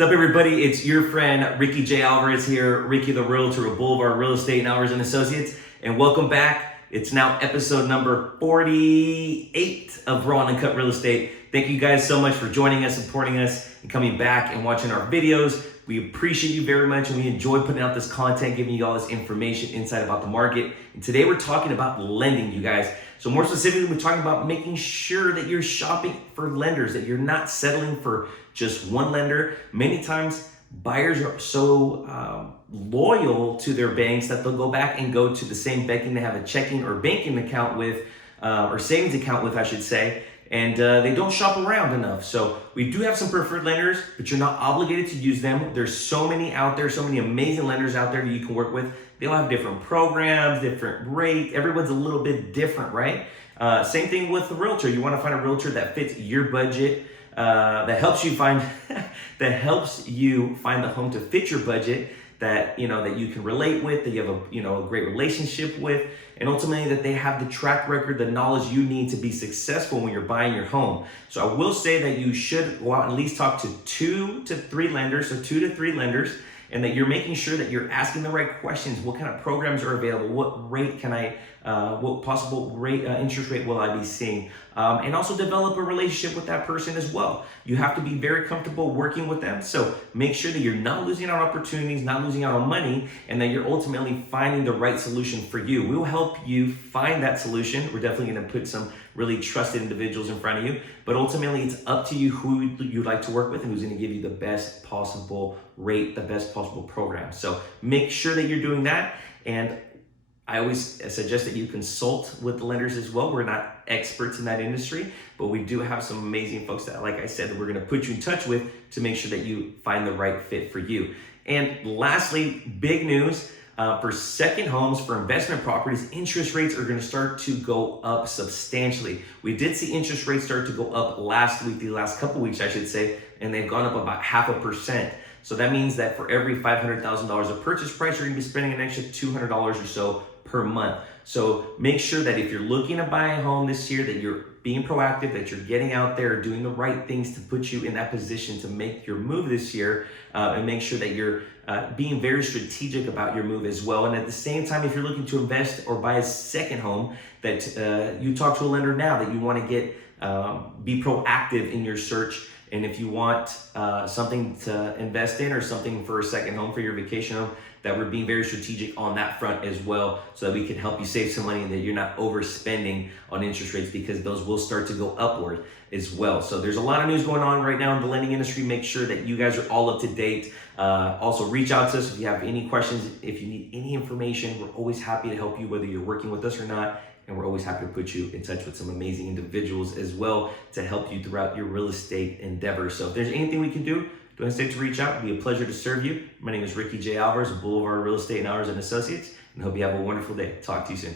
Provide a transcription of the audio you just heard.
What's up, everybody? It's your friend 𝘠𝘬𝘠𝑗 here, Ricky the Realtor with Boulevard Real Estate and Owers and Associates, and welcome back. It's now episode number 48 of Raw and Uncut Real Estate. Thank you guys so much for joining us, supporting us, and coming back and watching our videos. We appreciate you very much, and we enjoy putting out this content, giving you all this information insight about the market. And today we're talking about lending, you guys. So more specifically, we're talking about making sure that you're shopping for lenders, that you're not settling for just one lender. Many times, buyers are so loyal to their banks that they'll go back and go to the same banking they have a checking or banking account with, or savings account with, I should say, and they don't shop around enough. So we do have some preferred lenders, but you're not obligated to use them. There's so many out there, so many amazing lenders out there that you can work with. They all have different programs, different rates. Everyone's a little bit different, right? Same thing with the realtor. You want to find a realtor that fits your budget, that helps you find the home to fit your budget, that you can relate with, that you have a great relationship with, and ultimately that they have the track record, the knowledge you need to be successful when you're buying your home. So I will say that you should go out and at least talk to 2 to 3 lenders, so 2 to 3 lenders, and that you're making sure that you're asking the right questions. What kind of programs are available? What rate can what possible rate, interest rate will I be seeing? And also develop a relationship with that person as well. You have to be very comfortable working with them. So make sure that you're not losing out on opportunities, not losing out on money, and that you're ultimately finding the right solution for you. We will help you find that solution. We're definitely gonna put some really trusted individuals in front of you, but ultimately it's up to you who you'd like to work with and who's gonna give you the best possible rate, the best possible program. So make sure that you're doing that. And I always suggest that you consult with the lenders as well. We're not experts in that industry, but we do have some amazing folks that, like I said, that we're gonna put you in touch with to make sure that you find the right fit for you. And lastly, big news, for second homes, for investment properties, interest rates are gonna start to go up substantially. We did see interest rates start to go up last week, the last couple weeks, I should say, and they've gone up about 0.5%. So that means that for every $500,000 of purchase price, you're gonna be spending an extra $200 or so per month. So make sure that if you're looking to buy a home this year, that you're being proactive, that you're getting out there, doing the right things to put you in that position to make your move this year, and make sure that you're being very strategic about your move as well. And at the same time, if you're looking to invest or buy a second home, that you talk to a lender now, that you want to be proactive in your search. And if you want something to invest in or something for a second home for your vacation home, that we're being very strategic on that front as well, so that we can help you save some money and that you're not overspending on interest rates, because those will start to go upward as well. So there's a lot of news going on right now in the lending industry. Make sure that you guys are all up to date. Also reach out to us if you have any questions, if you need any information. We're always happy to help you, whether you're working with us or not. And we're always happy to put you in touch with some amazing individuals as well to help you throughout your real estate endeavors. So if there's anything we can do, don't hesitate to reach out. It'll be a pleasure to serve you. My name is 𝘠𝘬𝘠𝘠𝘠 of Boulevard Real Estate and Owers and Associates, and hope you have a wonderful day. Talk to you soon.